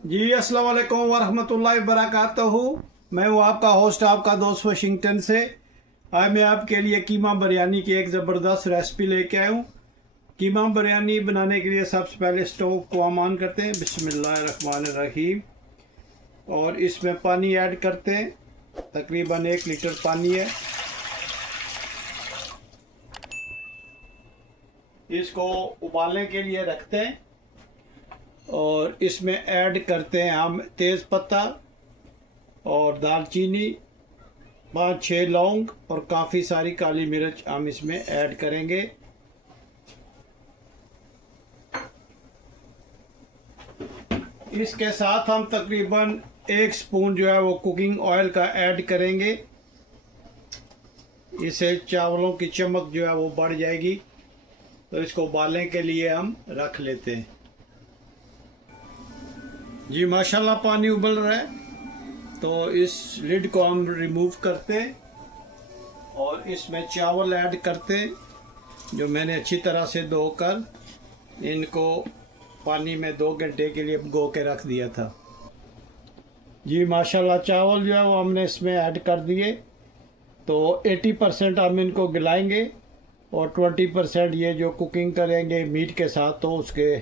जी अस्सलाम वालेकुम वरहमतुल्लाहि वबरकातुहू। मैं हूँ आपका होस्ट, आपका दोस्त वाशिंगटन से। आज मैं आपके लिए कीमा बिरयानी की एक ज़बरदस्त रेसिपी लेके आया हूँ। कीमा बिरयानी बनाने के लिए सबसे पहले स्टोव को हम ऑन करते हैं, बिस्मिल्लाहिर्रहमानिर्रहीम, और इसमें पानी ऐड करते हैं। तकरीबन 1 लीटर पानी है। इसको उबालने के लिए रखते हैं और इसमें ऐड करते हैं हम तेज़ पत्ता और दालचीनी, 5-6 लौंग और काफ़ी सारी काली मिर्च हम इसमें ऐड करेंगे। इसके साथ हम तकरीबन 1 स्पून जो है वो कुकिंग ऑयल का ऐड करेंगे। इससे चावलों की चमक जो है वो बढ़ जाएगी। तो इसको उबालने के लिए हम रख लेते हैं। जी माशाल्लाह पानी उबल रहा है, तो इस लिड को हम रिमूव करते हैं और इसमें चावल ऐड करते हैं, जो मैंने अच्छी तरह से धोकर इनको पानी में 2 घंटे के लिए भिगो के रख दिया था। जी माशाल्लाह चावल जो है वो हमने इसमें ऐड कर दिए। तो 80% हम इनको गलाएंगे और 20% ये जो कुकिंग करेंगे मीट के साथ, तो उसके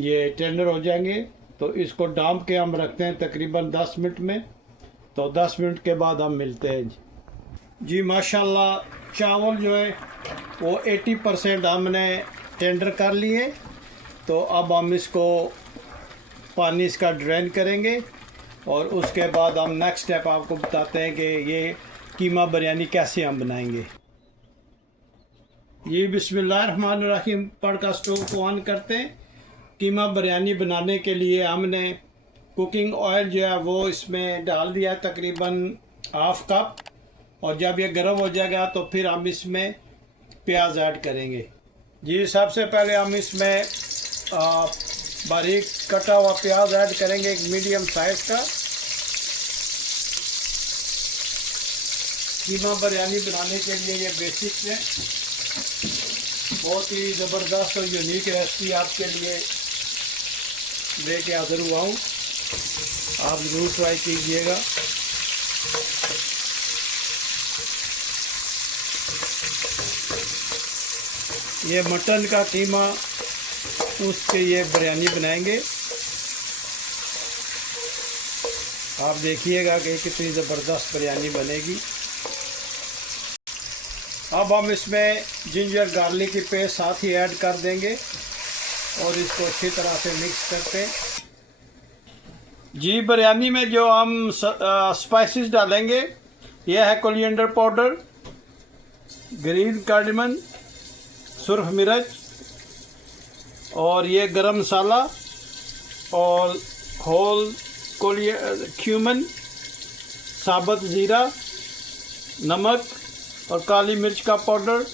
ये टेंडर हो जाएंगे। तो इसको डांप के हम रखते हैं तकरीबन 10 मिनट में। तो 10 मिनट के बाद हम मिलते हैं। जी माशाल्लाह चावल जो है वो 80% हमने टेंडर कर लिए। तो अब हम इसको पानी इसका ड्रेन करेंगे और उसके बाद हम नेक्स्ट स्टेप आपको बताते हैं कि ये कीमा बिरयानी कैसे हम बनाएंगे। ये बिस्मिल्लाहिर्रहमानिर्रहीम पढ़कर स्टोव को ऑन करते हैं। कीमा बिरयानी बनाने के लिए हमने कुकिंग ऑयल जो है वो इसमें डाल दिया है तकरीबन 1/2 कप। और जब ये गर्म हो जाएगा तो फिर हम इसमें प्याज ऐड करेंगे। जी सबसे पहले हम इसमें बारीक कटा हुआ प्याज ऐड करेंगे, एक मीडियम साइज का। कीमा बिरयानी बनाने के लिए ये बेसिक्स है। बहुत ही ज़बरदस्त और यूनिक रेसिपी आपके लिए लेके हाजिर हुआ हूँ, आप ज़रूर ट्राई कीजिएगा। ये मटन का कीमा उसके ये बिरयानी बनाएंगे। आप देखिएगा कि कितनी ज़बरदस्त बिरयानी बनेगी। अब हम इसमें जिंजर गार्लिक की पेस्ट साथ ही ऐड कर देंगे और इसको अच्छी तरह से मिक्स करते हैं। जी बिरयानी में जो हम स्पाइसेस डालेंगे यह है कोरिएंडर पाउडर, ग्रीन कार्डमन, सुर्ख मिर्च, और ये गरम मसाला और होल क्यूमन, साबुत ज़ीरा, नमक और काली मिर्च का पाउडर।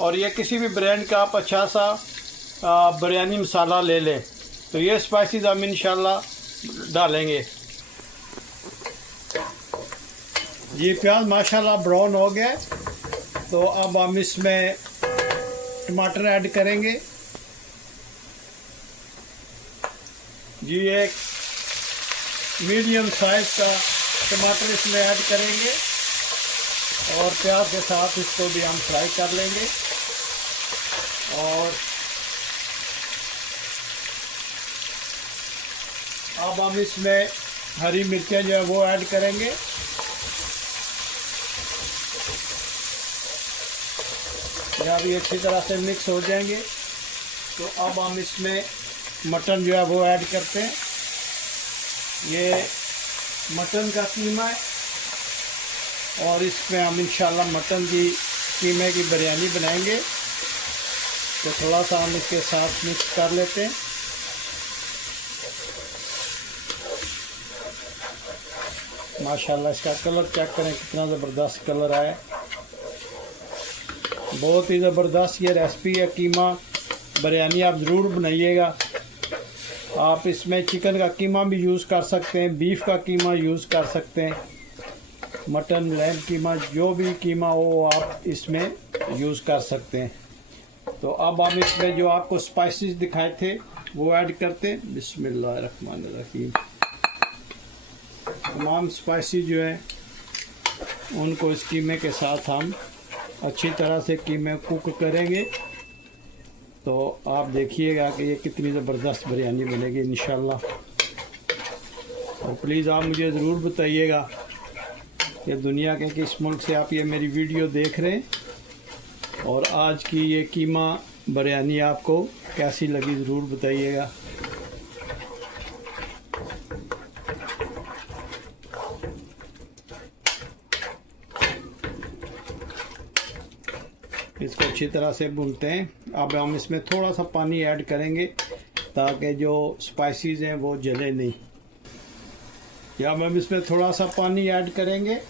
और ये किसी भी ब्रांड का आप अच्छा सा बिरयानी मसाला ले लें। तो ये स्पाइसेस हम इंशाल्लाह डालेंगे। ये प्याज माशाल्लाह ब्राउन हो गया, तो अब हम इसमें टमाटर ऐड करेंगे। जी एक मीडियम साइज का टमाटर इसमें ऐड करेंगे और प्याज के साथ इसको भी हम फ्राई कर लेंगे। और अब हम इसमें हरी मिर्चें जो है वो ऐड करेंगे। जब ये अच्छी तरह से मिक्स हो जाएंगे तो अब हम इसमें मटन जो है वो ऐड करते हैं। ये मटन का कीमा है और इसमें हम इंशाल्लाह मटन की कीमे की बिरयानी बनाएंगे। तो थोड़ा सा हम इसके साथ मिक्स कर लेते हैं। माशाल्लाह इसका कलर चेक करें कितना ज़बरदस्त कलर आया। बहुत ही ज़बरदस्त ये रेसिपी है कीमा बिरयानी, आप ज़रूर बनाइएगा। आप इसमें चिकन का कीमा भी यूज़ कर सकते हैं, बीफ का कीमा यूज़ कर सकते हैं, मटन लैम कीमा, जो भी कीमा हो आप इसमें यूज़ कर सकते हैं। तो अब हम इसमें जो आपको स्पाइसेस दिखाए थे वो ऐड करते हैं। बिस्मिल्लाहिर्रहमानिर्रहीम। तमाम स्पाइसी जो है उनको इस कीमे के साथ हम अच्छी तरह से कीमे कुक करेंगे, तो आप देखिएगा कि ये कितनी ज़बरदस्त बिरयानी बनेगी इंशाल्लाह। और प्लीज़ आप मुझे ज़रूर बताइएगा कि दुनिया के किस मुल्क से आप ये मेरी वीडियो देख रहे हैं, और आज की ये कीमा बिरयानी आपको कैसी लगी ज़रूर बताइएगा। इसको अच्छी तरह से भूनते हैं। अब हम इसमें थोड़ा सा पानी ऐड करेंगे ताकि जो स्पाइसेस हैं वो जले नहीं। या हम इसमें थोड़ा सा पानी ऐड करेंगे।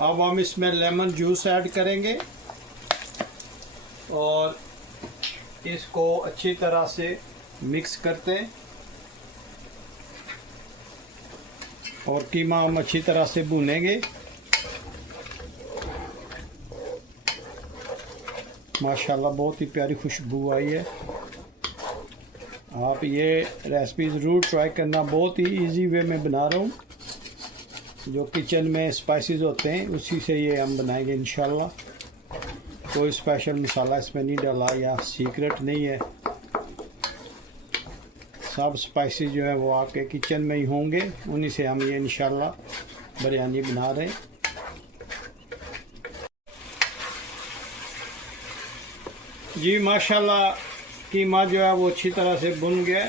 अब हम इसमें लेमन जूस ऐड करेंगे और इसको अच्छी तरह से मिक्स करते हैं। और कीमा हम अच्छी तरह से भूनेंगे। माशाल्लाह बहुत ही प्यारी खुशबू आई है। आप ये रेसिपी ज़रूर ट्राई करना, बहुत ही इजी वे में बना रहा हूँ। जो किचन में स्पाइसेस होते हैं उसी से ये हम बनाएंगे इंशाल्लाह। कोई स्पेशल मसाला इसमें नहीं डाला या सीक्रेट नहीं है। सब स्पाइसेस जो है वो आपके किचन में ही होंगे, उन्हीं से हम ये इंशाल्लाह बिरयानी बना रहे हैं। जी माशाल्लाह कीमा जो है वो अच्छी तरह से भुन गया,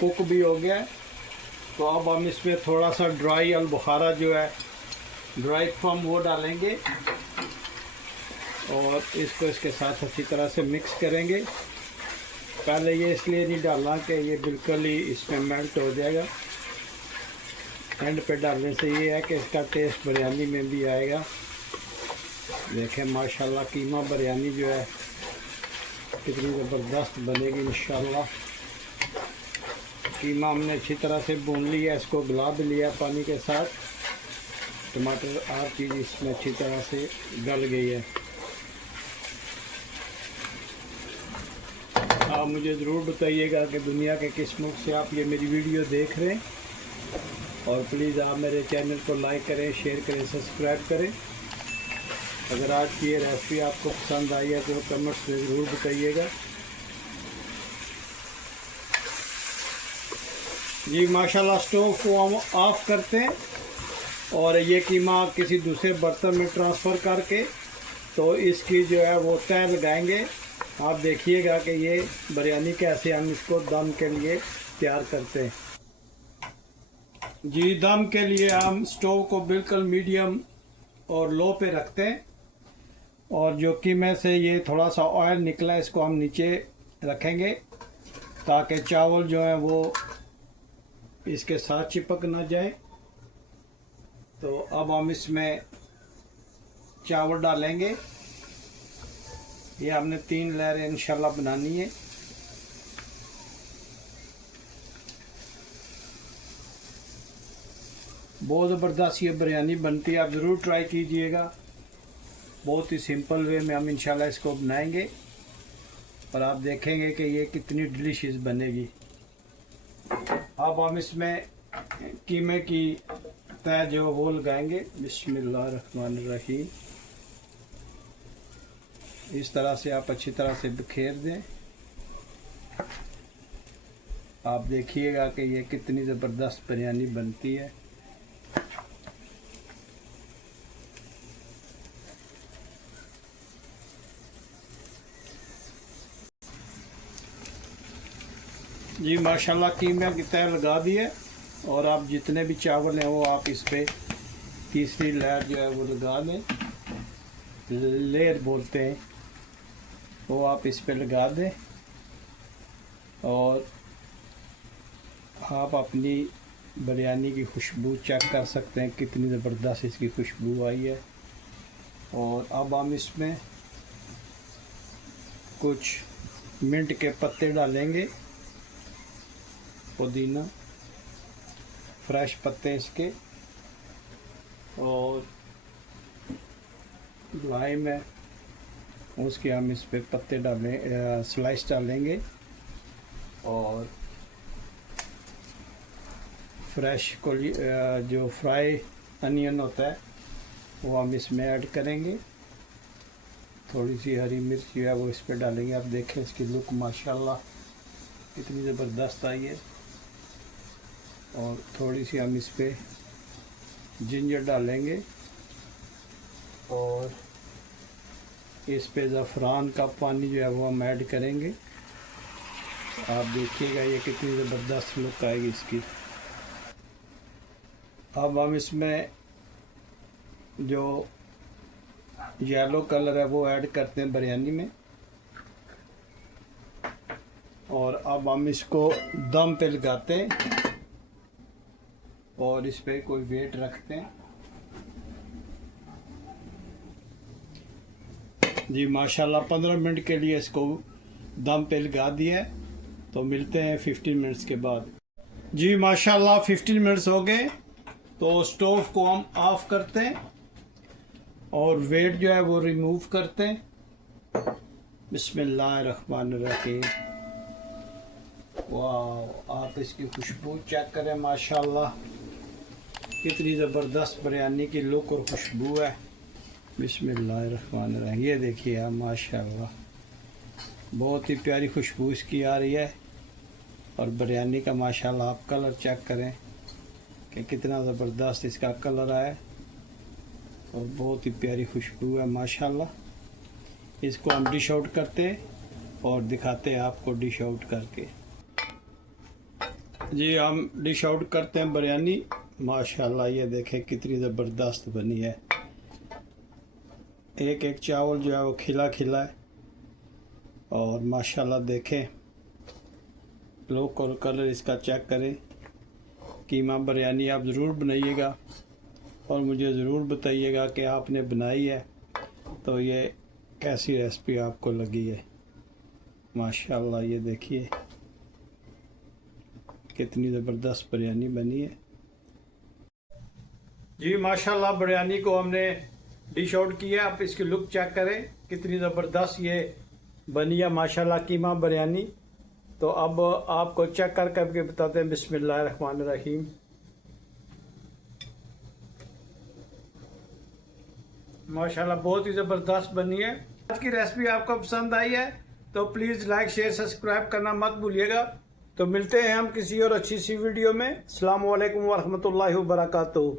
कुक भी हो गया। तो अब हम इसमें थोड़ा सा ड्राई अल बुखारा जो है ड्राई फॉर्म वो डालेंगे और इसको इसके साथ अच्छी तरह से मिक्स करेंगे। पहले ये इसलिए नहीं डालना कि ये बिल्कुल ही इसमें मेल्ट हो जाएगा। एंड पे डालने से ये है कि इसका टेस्ट बिरयानी में भी आएगा। देखें माशाल्लाह कीमा बिरयानी जो है कितनी ज़बरदस्त बनेगी इंशाल्लाह। कीमा हमने अच्छी तरह से भून लिया, इसको गला भी लिया पानी के साथ। टमाटर हर चीज़ इसमें अच्छी तरह से गल गई है। आप मुझे ज़रूर बताइएगा कि दुनिया के किस मुल्क से आप ये मेरी वीडियो देख रहे हैं, और प्लीज़ आप मेरे चैनल को लाइक करें, शेयर करें, सब्सक्राइब करें। अगर आज की ये रेसिपी आपको पसंद आई है तो कमेंट्स में ज़रूर बताइएगा। जी माशाल्लाह स्टोव को हम ऑफ़ करते हैं और ये कीमा किसी दूसरे बर्तन में ट्रांसफ़र करके तो इसकी जो है वो तय लगाएंगे। आप देखिएगा कि ये बिरयानी कैसे हम इसको दम के लिए तैयार करते हैं। जी दम के लिए हम स्टोव को बिल्कुल मीडियम और लो पे रखते हैं, और जो कीमे से ये थोड़ा सा ऑयल निकला है इसको हम नीचे रखेंगे ताकि चावल जो है वो इसके साथ चिपक ना जाए। तो अब हम इसमें चावल डालेंगे। ये हमने 3 लेयरें इंशाल्लाह बनानी है। बहुत ज़बरदस्त ये बिरयानी बनती है, आप ज़रूर ट्राई कीजिएगा। बहुत ही सिंपल वे में हम इंशाल्लाह इसको बनाएंगे और आप देखेंगे कि ये कितनी डिलीशियस बनेगी। अब हम इसमें कीमे की तय जो वो लगाएंगे। बिस्मिल्लाहिर्रहमानिर्रहीम। इस तरह से आप अच्छी तरह से बिखेर दें। आप देखिएगा कि ये कितनी ज़बरदस्त बिरयानी बनती है। जी माशाल्लाह कीमे की तय लगा दिए, और आप जितने भी चावल हैं वो आप इस पे तीसरी लेयर जो है वो लगा दें। लेयर बोलते हैं, वो आप इस पे लगा दें और आप अपनी बिरयानी की खुशबू चेक कर सकते हैं कितनी ज़बरदस्त इसकी खुशबू आई है। और अब हम इसमें कुछ मिंट के पत्ते डालेंगे, पुदीना फ्रेश पत्ते इसके, और लाइम है, उसके हम इस पे पत्ते डालें, स्लाइस डालेंगे और फ्रेश जो फ्राई अनियन होता है वो हम इसमें ऐड करेंगे। थोड़ी सी हरी मिर्च जो है वो इस पे डालेंगे। आप देखें इसकी लुक माशाल्लाह कितनी ज़बरदस्त आई है। और थोड़ी सी हम इस पे जिंजर डालेंगे और इस पे ज़फ़रान का पानी जो है वो हम ऐड करेंगे। आप देखिएगा ये कितनी ज़बरदस्त लुक आएगी इसकी। अब हम इसमें जो येलो कलर है वो ऐड करते हैं बिरयानी में। और अब हम इसको दम पे लगाते हैं और इस पे कोई वेट रखते हैं। जी माशाल्लाह 15 मिनट के लिए इसको दम पे लगा दिया है। तो मिलते हैं 15 मिनट्स के बाद। जी माशाल्लाह 15 मिनट्स हो गए। तो स्टोव को हम ऑफ करते हैं और वेट जो है वो रिमूव करते हैं। बिस्मिल्लाहिर्रहमानिर्रहीम। वाह, आप इसकी खुशबू चेक करें माशाल्लाह कितनी ज़बरदस्त बिरयानी की लुक और खुशबू है। बिस्मिल्लाहिर्रहमानिर्रहीम। ये देखिए आप माशाल्लाह बहुत ही प्यारी खुशबू इसकी आ रही है। और बिरयानी का माशाल्लाह आप कलर चेक करें कि कितना ज़बरदस्त इसका कलर आया और बहुत ही प्यारी खुशबू है माशाल्लाह। इसको हम डिश आउट करते हैं और दिखाते हैं आपको डिश आउट करके। जी हम डिश आउट करते हैं बिरयानी। माशाल्लाह ये देखें कितनी ज़बरदस्त बनी है। एक एक चावल जो है वो खिला खिला है और माशाल्लाह देखें लुक और कलर इसका चेक करें। कीमा बिरयानी आप ज़रूर बनाइएगा और मुझे ज़रूर बताइएगा कि आपने बनाई है तो ये कैसी रेसिपी आपको लगी है। माशाल्लाह ये देखिए कितनी ज़बरदस्त बिरयानी बनी है। जी माशाल्लाह बिरयानी को हमने डिश आउट किया। आप इसकी लुक चेक करें कितनी ज़बरदस्त ये बनी है माशाल्लाह कीमा बिरयानी। तो अब आपको चेक कर करके बताते हैं। बिस्मिल्लाहिर्रहमानिर्रहीम। माशाल्लाह बहुत ही ज़बरदस्त बनी है। आज की रेसिपी आपको पसंद आई है तो प्लीज़ लाइक शेयर सब्सक्राइब करना मत भूलिएगा। तो मिलते हैं हम किसी और अच्छी सी वीडियो में। अस्सलामु अलैकुम वरहमतुल्लाहि वबरकातुहू।